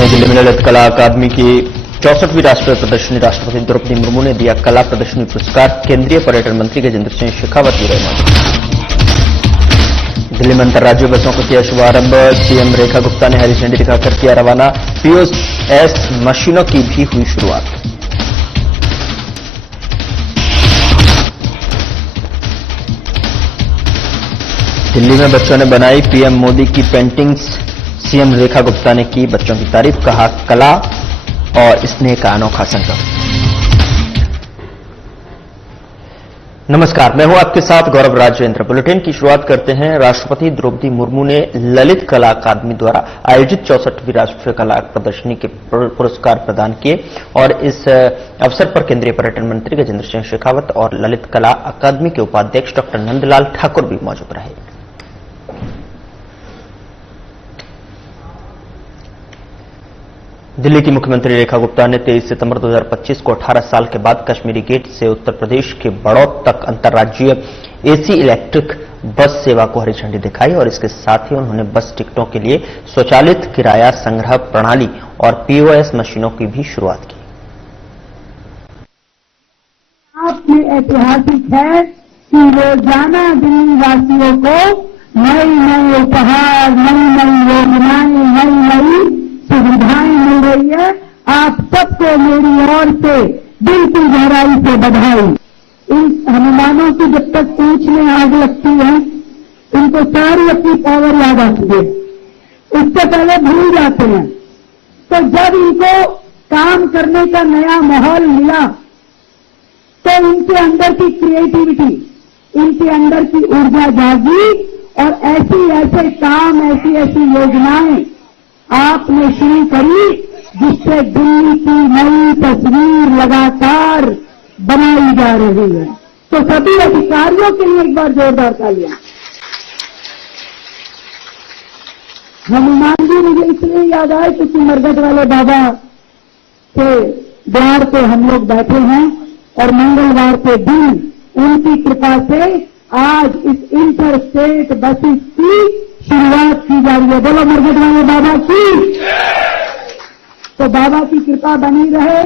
नई दिल्ली में ललित कला अकादमी की 64वीं राष्ट्रीय प्रदर्शनी राष्ट्रपति द्रौपदी मुर्मू ने दिया कला प्रदर्शनी पुरस्कार। केंद्रीय पर्यटन मंत्री गजेंद्र सिंह शेखावत भी रहे मौजूद। दिल्ली में अंतर्राज्यीय बसों का किया शुभारंभ। सीएम रेखा गुप्ता ने हरी झंडी दिखाकर किया रवाना। पीओएस मशीनों की भी हुई शुरुआत। दिल्ली में बच्चों ने बनाई पीएम मोदी की पेंटिंग्स। सीएम रेखा गुप्ता ने की बच्चों की तारीफ, कहा कला और स्नेह का अनोखा संगम। नमस्कार, मैं हूं आपके साथ गौरव राजेंद्र। बुलेटिन की शुरुआत करते हैं। राष्ट्रपति द्रौपदी मुर्मू ने ललित कला अकादमी द्वारा आयोजित 64वीं राष्ट्रीय कला प्रदर्शनी के पुरस्कार प्रदान किए और इस अवसर पर केंद्रीय पर्यटन मंत्री गजेंद्र सिंह शेखावत और ललित कला अकादमी के उपाध्यक्ष डॉक्टर नंदलाल ठाकुर भी मौजूद रहे। दिल्ली की मुख्यमंत्री रेखा गुप्ता ने 23 सितंबर 2025 को 18 साल के बाद कश्मीरी गेट से उत्तर प्रदेश के बड़ौत तक अंतर्राज्यीय एसी इलेक्ट्रिक बस सेवा को हरी झंडी दिखाई और इसके साथ ही उन्होंने बस टिकटों के लिए स्वचालित किराया संग्रह प्रणाली और पीओएस मशीनों की भी शुरुआत की। आपने ऐतिहासिक है कि रोजाना दिल्ली वासियों को नए नए उपहार, नई नई योजनाएं, नई नई सुविधाएं मिल रही है। आप सबको मेरी ओर से दिल की गहराई से बधाई। इन हनुमानों की जब तक पूंछ में आग लगती है, इनको सारी अपनी पावर याद आती है, उससे पहले भूल जाते हैं। तो जब इनको काम करने का नया माहौल मिला तो इनके अंदर की क्रिएटिविटी, इनके अंदर की ऊर्जा जागी और ऐसे काम, ऐसी योजनाएं आपने शुरू करी जिससे दिल्ली की नई तस्वीर लगातार बनाई जा रही है। तो सभी अधिकारियों के लिए एक बार जोरदार तालियां। हनुमान जी मुझे इसलिए याद आए क्योंकि मरगट वाले बाबा के द्वार पे हम लोग बैठे हैं और मंगलवार के दिन उनकी कृपा से आज इस इंटर स्टेट बसेस की शुरुआत की जा रही है। बोलो मरगट वाले बाबा की। तो बाबा की कृपा बनी रहे,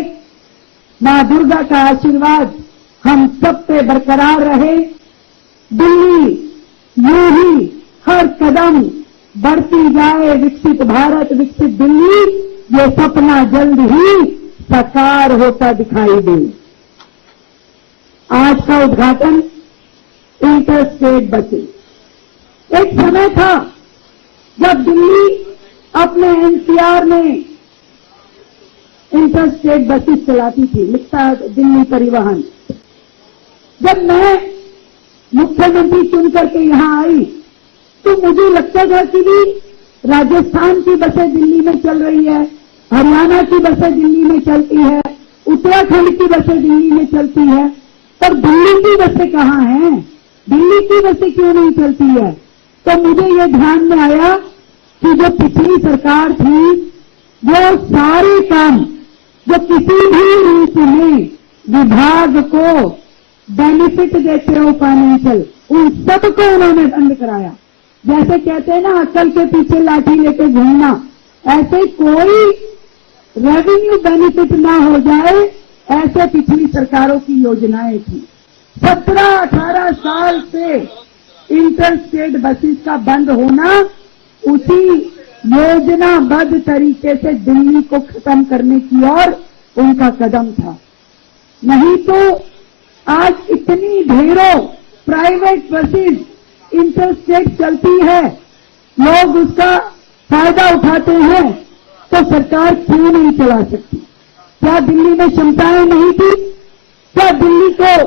मां दुर्गा का आशीर्वाद हम सब पे बरकरार रहे। दिल्ली यूं ही हर कदम बढ़ती जाए, विकसित भारत, विकसित दिल्ली, ये सपना जल्द ही साकार होता दिखाई दे। आज का उद्घाटन इंटर स्टेट बसेस। एक समय था जब दिल्ली अपने एनसीआर में इंटर स्टेट बसेस चलाती थी, लिखता दिल्ली परिवहन। जब मैं मुख्यमंत्री चुन करके यहां आई तो मुझे लगता था कि भी राजस्थान की बसें दिल्ली में चल रही है, हरियाणा की बसें दिल्ली में चलती है, उत्तराखंड की बसें दिल्ली में चलती है, पर दिल्ली की बसें कहां हैं? दिल्ली की बसें क्यों नहीं चलती है? तो मुझे ये ध्यान में आया कि जो पिछली सरकार थी वो सारे काम जो किसी भी रूप में विभाग को बेनिफिट देते हो फाइनेंशियल, उन सबको उन्होंने बंद कराया। जैसे कहते हैं ना अक्ल के पीछे लाठी लेके घूमना, ऐसे कोई रेवेन्यू बेनिफिट ना हो जाए, ऐसे पिछली सरकारों की योजनाएं थी। 17-18 साल से इंटर स्टेट बसेस का बंद होना उसी योजनाबद्ध तरीके से दिल्ली को खत्म करने की ओर उनका कदम था। नहीं तो आज इतनी ढेरों प्राइवेट बसेस इंटर स्टेट चलती है, लोग उसका फायदा उठाते हैं, तो सरकार क्यों नहीं चला सकती? क्या दिल्ली में क्षमताएं नहीं थी? क्या दिल्ली को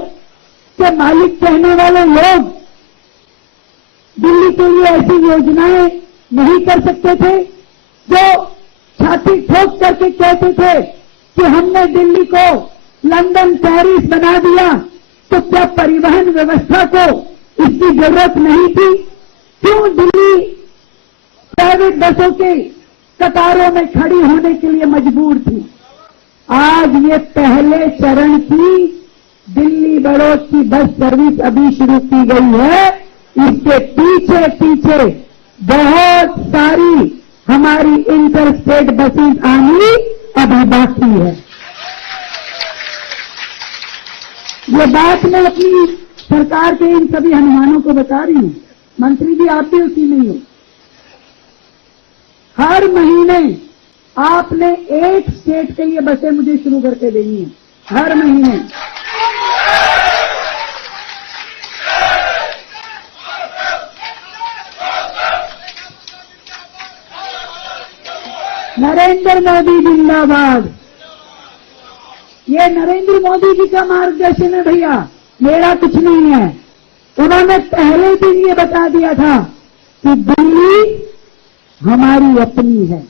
के मालिक कहने वाले लोग दिल्ली के लिए ऐसी योजनाएं नहीं कर सकते थे? जो छाती ठोक करके कहते थे कि हमने दिल्ली को लंदन, पेरिस बना दिया, तो क्या परिवहन व्यवस्था को इसकी जरूरत नहीं थी? क्यों दिल्ली प्राइवेट बसों के कतारों में खड़ी होने के लिए मजबूर थी? आज ये पहले चरण की दिल्ली बड़ौत की बस सर्विस अभी शुरू की गई है। इसके पीछे पीछे बहुत सारी हमारी इंटर स्टेट बसेस आनी अभी बाकी है। ये बात मैं अपनी सरकार के इन सभी हनुमानों को बता रही हूं। मंत्री जी आप भी उसी में ही हो। हर महीने आपने एक स्टेट के लिए बसें मुझे शुरू करके देनी है, हर महीने। नरेंद्र मोदी जिंदाबाद। ये नरेंद्र मोदी जी का मार्गदर्शन है भैया, मेरा कुछ नहीं है। उन्होंने पहले दिन ये बता दिया था कि दिल्ली हमारी अपनी है,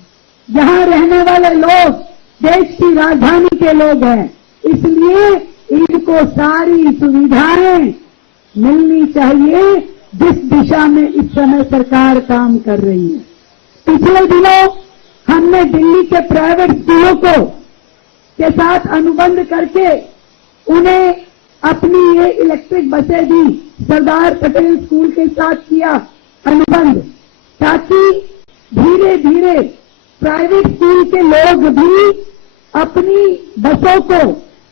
यहां रहने वाले लोग देश की राजधानी के लोग हैं, इसलिए इनको सारी सुविधाएं मिलनी चाहिए जिस दिशा में इस समय सरकार काम कर रही है। पिछले दिनों हमने दिल्ली के प्राइवेट स्कूलों के साथ अनुबंध करके उन्हें अपनी ये इलेक्ट्रिक बसें दी। सरदार पटेल स्कूल के साथ किया अनुबंध, ताकि धीरे धीरे प्राइवेट स्कूल के लोग भी अपनी बसों को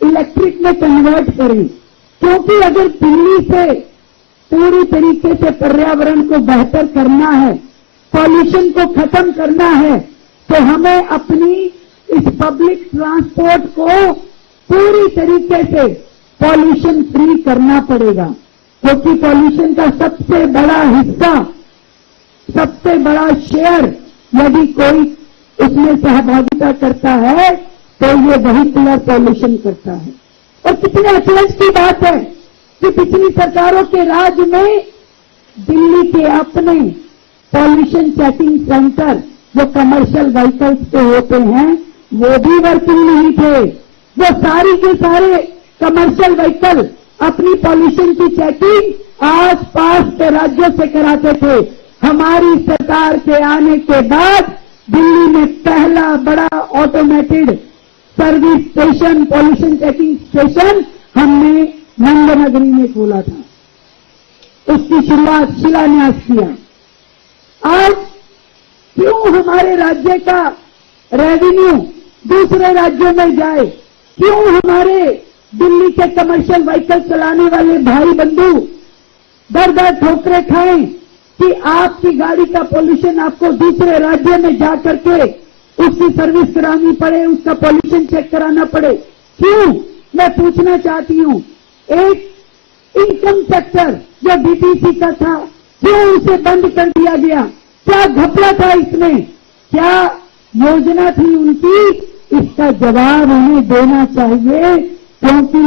इलेक्ट्रिक में कन्वर्ट करें। क्योंकि अगर दिल्ली से पूरी तरीके से पर्यावरण को बेहतर करना है, पॉल्यूशन को खत्म करना है, तो हमें अपनी इस पब्लिक ट्रांसपोर्ट को पूरी तरीके से पॉल्यूशन फ्री करना पड़ेगा। क्योंकि पॉल्यूशन का सबसे बड़ा हिस्सा, सबसे बड़ा शेयर यदि कोई उसमें सहभागिता करता है तो ये वेहिकुलर पॉल्यूशन करता है। और कितने अचरज की बात है कि पिछली सरकारों के राज में दिल्ली के अपने पॉल्यूशन चेकिंग सेंटर जो कमर्शियल व्हीकल्स पे होते हैं वो भी वर्किंग नहीं थे। वो सारी के सारे कमर्शियल व्हीकल अपनी पॉल्यूशन की चेकिंग आस पास के राज्यों से कराते थे। हमारी सरकार के आने के बाद दिल्ली में पहला बड़ा automated service station, pollution checking station हमने नंदनगरी में खोला था। उसकी शुरुआत, शिलान्यास किया। आज क्यों हमारे राज्य का रेवेन्यू दूसरे राज्यों में जाए? क्यों हमारे दिल्ली के कमर्शियल व्हीकल चलाने वाले भाई बंधु दर दर ठोकरें खाएं कि आपकी गाड़ी का पॉल्यूशन आपको दूसरे राज्य में जा करके उसकी सर्विस करानी पड़े, उसका पॉल्यूशन चेक कराना पड़े? क्यों? मैं पूछना चाहती हूं, एक इनकम सेक्टर जो डीटीसी का था, क्यों उसे बंद कर दिया गया? क्या घपला था इसमें? क्या योजना थी उनकी? इसका जवाब उन्हें देना चाहिए। क्योंकि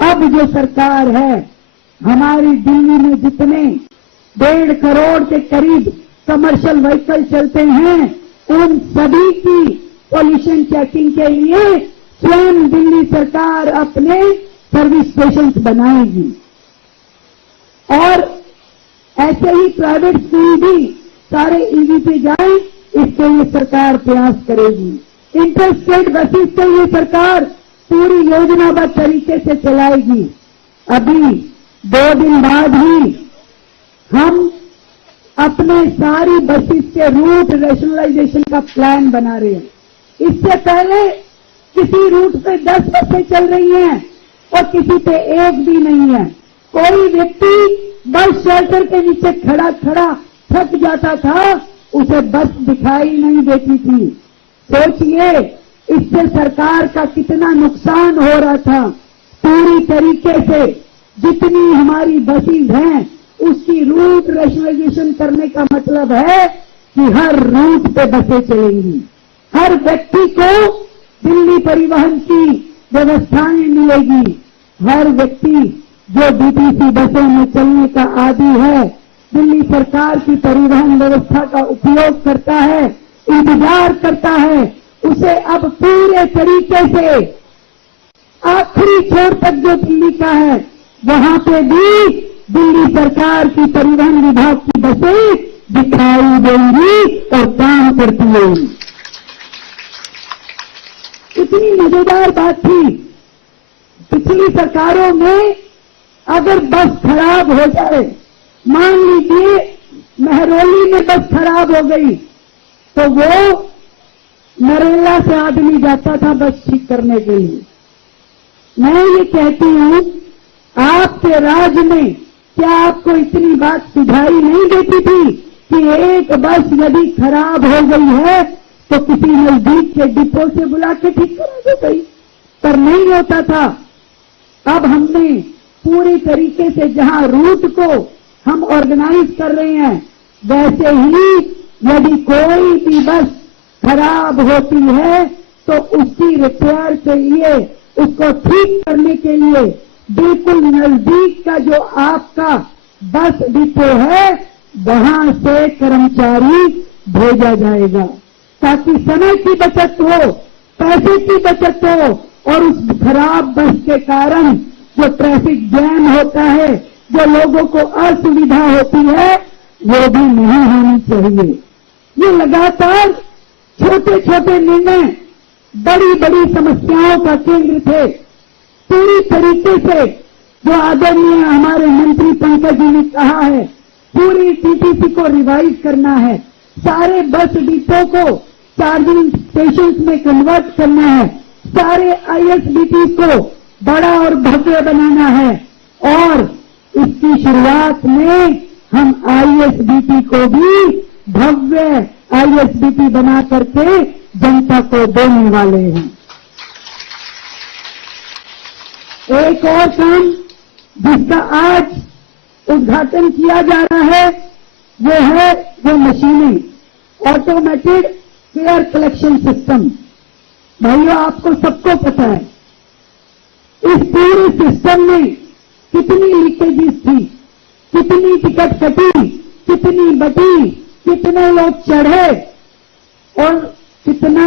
अब जो सरकार है, हमारी दिल्ली में जितने 1.5 करोड़ के करीब कमर्शियल व्हीकल चलते हैं, उन सभी की पॉल्यूशन चेकिंग के लिए स्वयं दिल्ली सरकार अपने सर्विस स्टेशन बनाएगी। और ऐसे ही प्राइवेट स्कूल भी सारे ईवी पे जाएं, इसके लिए सरकार प्रयास करेगी। इंटर स्टेट बसेस के लिए सरकार पूरी योजनाबद्ध तरीके से चलाएगी। अभी 2 दिन बाद ही हम अपने सारी बसेस के रूट रैशनलाइजेशन का प्लान बना रहे हैं। इससे पहले किसी रूट पे 10 बसें चल रही हैं और किसी पे एक भी नहीं है। कोई व्यक्ति बस शेल्टर के नीचे खड़ा खड़ा थक जाता था, उसे बस दिखाई नहीं देती थी। सोचिए इससे सरकार का कितना नुकसान हो रहा था। पूरी तरीके से जितनी हमारी बसेस हैं उसकी रूट रैशनलाइजेशन करने का मतलब है कि हर रूट पे बसें चलेंगी, हर व्यक्ति को दिल्ली परिवहन की व्यवस्थाएं मिलेगी। हर व्यक्ति जो डीटीसी बसों में चलने का आदी है, दिल्ली सरकार की परिवहन व्यवस्था का उपयोग करता है, इंतजार करता है, उसे अब पूरे तरीके से आखिरी छोर तक जो दिल्ली का है वहां पे भी दिल्ली सरकार की परिवहन विभाग की बसें दिखाई देंगी और काम करती रहेंगी। इतनी मजेदार बात थी। पिछली सरकारों में अगर बस खराब हो जाए, मान लीजिए महरौली में बस खराब हो गई, तो वो नरेला से आदमी जाता था बस ठीक करने के लिए। मैं ये कहती हूं, आपके राज में क्या आपको इतनी बात सुझाई नहीं देती थी कि एक बस यदि खराब हो गई है तो किसी नजदीक के डिपो से बुला के ठीक करा दो गई, पर नहीं होता था। अब हमने पूरी तरीके से जहां रूट को हम ऑर्गेनाइज कर रहे हैं, वैसे ही यदि कोई भी बस खराब होती है तो उसकी रिपेयर के लिए, उसको ठीक करने के लिए बिल्कुल नजदीक का जो आपका बस डिपो है वहां से कर्मचारी भेजा जाएगा, ताकि समय की बचत हो, पैसे की बचत हो, और उस खराब बस के कारण जो ट्रैफिक जैम होता है, जो लोगों को असुविधा होती है, वो भी नहीं होनी चाहिए। ये लगातार छोटे छोटे निर्णय बड़ी बड़ी समस्याओं का केंद्र थे। पूरी तरीके से जो आदरणीय हमारे मंत्री पंकज जी ने कहा है, पूरी टीटीसी को रिवाइज करना है, सारे बस डिपो को चार्जिंग स्टेशन में कन्वर्ट करना है, सारे आईएसबीटी को बड़ा और भव्य बनाना है, और इसकी शुरुआत में हम आईएसबीटी को भी भव्य आईएसबीटी बना करके जनता को देने वाले हैं। एक और काम जिसका आज उद्घाटन किया जा रहा है वो है वो मशीनें, ऑटोमेटेड फेयर कलेक्शन सिस्टम। भाइयों, आपको सबको पता है इस पूरे सिस्टम में कितनी लीकेजेस थी, कितनी टिकट कटी, कितनी बटी, कितने लोग चढ़े और कितना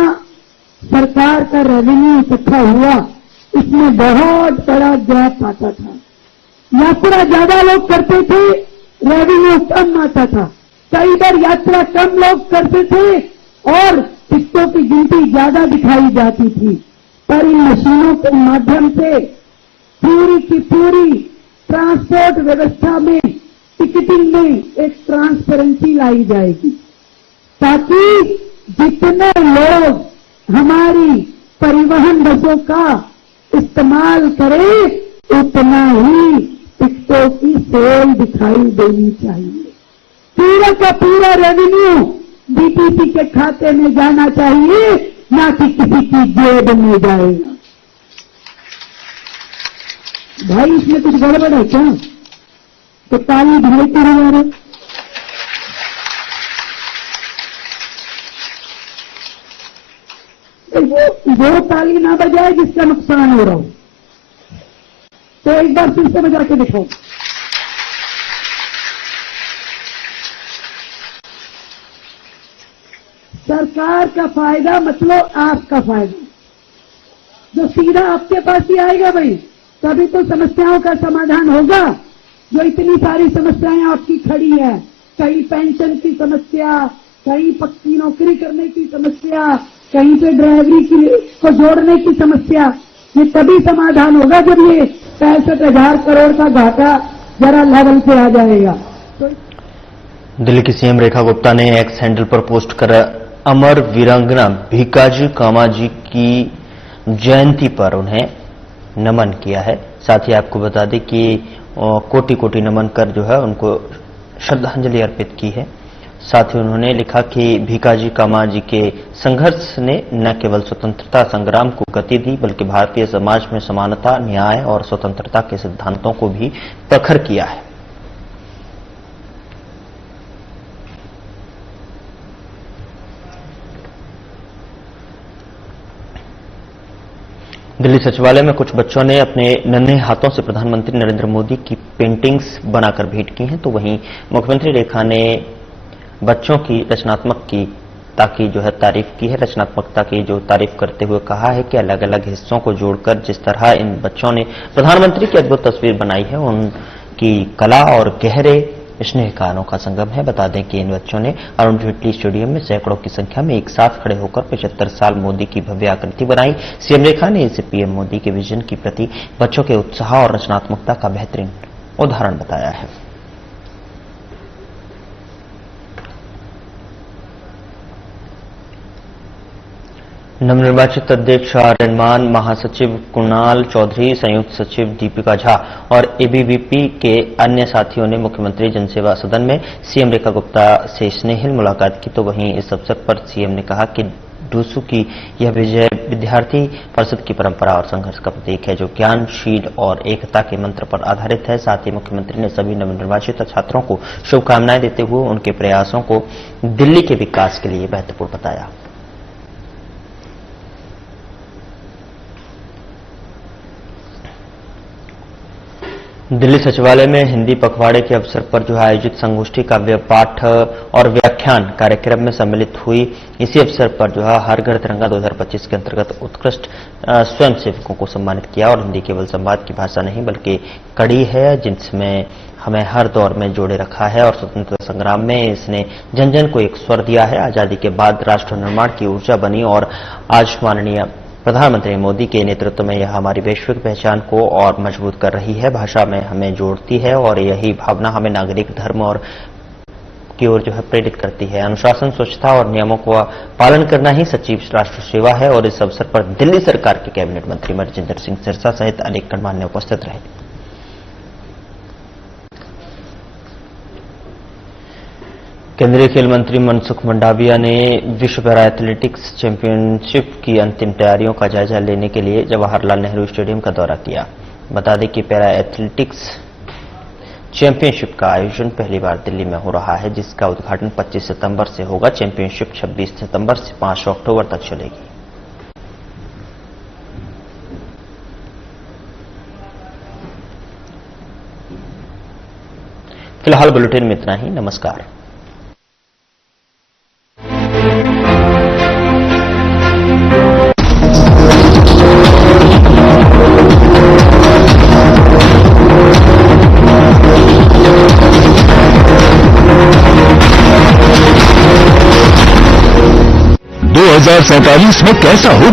सरकार का रेवेन्यू इकट्ठा हुआ। इसमें बहुत बड़ा गैप आता था। यात्रा ज्यादा लोग करते थे, रेवेन्यू कम आता था। कई बार यात्रा कम लोग करते थे और टिकटों की गिनती ज्यादा दिखाई जाती थी। पर इन मशीनों के माध्यम से पूरी की पूरी ट्रांसपोर्ट व्यवस्था में, टिकटिंग में एक ट्रांसपेरेंसी लाई जाएगी, ताकि जितने लोग हमारी परिवहन बसों का इस्तेमाल करें उतना ही टिकटों की सेल दिखाई देनी चाहिए। पूरा का पूरा रेवेन्यू डीटीसी के खाते में जाना चाहिए, ना कि किसी की जेब में जाएगा। भाई, इसमें कुछ गड़बड़ है क्या? तो ताली भेजते रहे। वो ताली ना बजाए जिसका नुकसान हो रहा हो, तो एक बार फिर से बजा के दिखाओ। सरकार का फायदा मतलब आपका फायदा, जो सीधा आपके पास ही आएगा भाई, तभी तो समस्याओं का समाधान होगा। जो इतनी सारी समस्याएं आपकी खड़ी है, कहीं पेंशन की समस्या, कहीं पक्की नौकरी करने की समस्या, कहीं पे ड्राइवरी को जोड़ने की समस्या, ये तभी समाधान होगा जब ये 65,000 करोड़ का घाटा जरा लेवल पे आ जाएगा। तो दिल्ली की सीएम रेखा गुप्ता ने एक्स हैंडल पर पोस्ट कर अमर वीरांगना भीकाजी कामा जी की जयंती पर उन्हें नमन किया है। साथ ही आपको बता दें कि कोटि कोटि नमन कर जो है उनको श्रद्धांजलि अर्पित की है। साथ ही उन्होंने लिखा कि भीकाजी कामा जी के संघर्ष ने न केवल स्वतंत्रता संग्राम को गति दी, बल्कि भारतीय समाज में समानता, न्याय और स्वतंत्रता के सिद्धांतों को भी प्रखर किया है। दिल्ली सचिवालय में कुछ बच्चों ने अपने नन्हे हाथों से प्रधानमंत्री नरेंद्र मोदी की पेंटिंग्स बनाकर भेंट की हैं, तो वहीं मुख्यमंत्री रेखा ने बच्चों की रचनात्मकता की जो है तारीफ की है। रचनात्मकता की जो तारीफ करते हुए कहा है कि अलग अलग हिस्सों को जोड़कर जिस तरह इन बच्चों ने प्रधानमंत्री की अद्भुत तस्वीर बनाई है, उनकी कला और गहरे स्नेह का अनोखा संगम है। बता दें कि इन बच्चों ने अरुण जेटली स्टेडियम में सैकड़ों की संख्या में एक साथ खड़े होकर 75 साल मोदी की भव्य आकृति बनाई। सीएम रेखा ने इसे पीएम मोदी के विजन के प्रति बच्चों के उत्साह और रचनात्मकता का बेहतरीन उदाहरण बताया है। नवनिर्वाचित अध्यक्ष आर्यमान, महासचिव कुणाल चौधरी, संयुक्त सचिव दीपिका झा और एबीवीपी के अन्य साथियों ने मुख्यमंत्री जनसेवा सदन में सीएम रेखा गुप्ता से स्नेहिल मुलाकात की। तो वहीं इस अवसर पर सीएम ने कहा कि डूसू की यह विजय विद्यार्थी परिषद की परंपरा और संघर्ष का प्रतीक है, जो ज्ञान, शील और एकता के मंत्र पर आधारित है। साथ ही मुख्यमंत्री ने सभी नवनिर्वाचित छात्रों को शुभकामनाएं देते हुए उनके प्रयासों को दिल्ली के विकास के लिए महत्वपूर्ण बताया। दिल्ली सचिवालय में हिंदी पखवाड़े के अवसर पर आयोजित संगोष्ठी काव्य पाठ और व्याख्यान कार्यक्रम में सम्मिलित हुई। इसी अवसर पर हर घर तिरंगा 2025 के अंतर्गत उत्कृष्ट स्वयंसेवकों को सम्मानित किया। और हिंदी केवल संवाद की भाषा नहीं बल्कि कड़ी है, जिसमें हमें हर दौर में जोड़े रखा है और स्वतंत्रता संग्राम में इसने जन जन को एक स्वर दिया है। आजादी के बाद राष्ट्र निर्माण की ऊर्जा बनी और आज माननीय प्रधानमंत्री मोदी के नेतृत्व में यह हमारी वैश्विक पहचान को और मजबूत कर रही है। भाषा में हमें जोड़ती है और यही भावना हमें नागरिक धर्म और की ओर प्रेरित करती है। अनुशासन, स्वच्छता और नियमों का पालन करना ही सच्ची राष्ट्र सेवा है। और इस अवसर पर दिल्ली सरकार के कैबिनेट मंत्री मरजिंदर सिंह सिरसा सहित अनेक गणमान्य उपस्थित रहे। केंद्रीय खेल मंत्री मनसुख मंडाविया ने विश्व पैरा एथलेटिक्स चैंपियनशिप की अंतिम तैयारियों का जायजा लेने के लिए जवाहरलाल नेहरू स्टेडियम का दौरा किया। बता दें कि पैरा एथलेटिक्स चैंपियनशिप का आयोजन पहली बार दिल्ली में हो रहा है, जिसका उद्घाटन 25 सितंबर से होगा। चैंपियनशिप 26 सितंबर से 5 अक्टूबर तक चलेगी। फिलहाल बुलेटिन में इतना ही। नमस्कार। में कैसा हो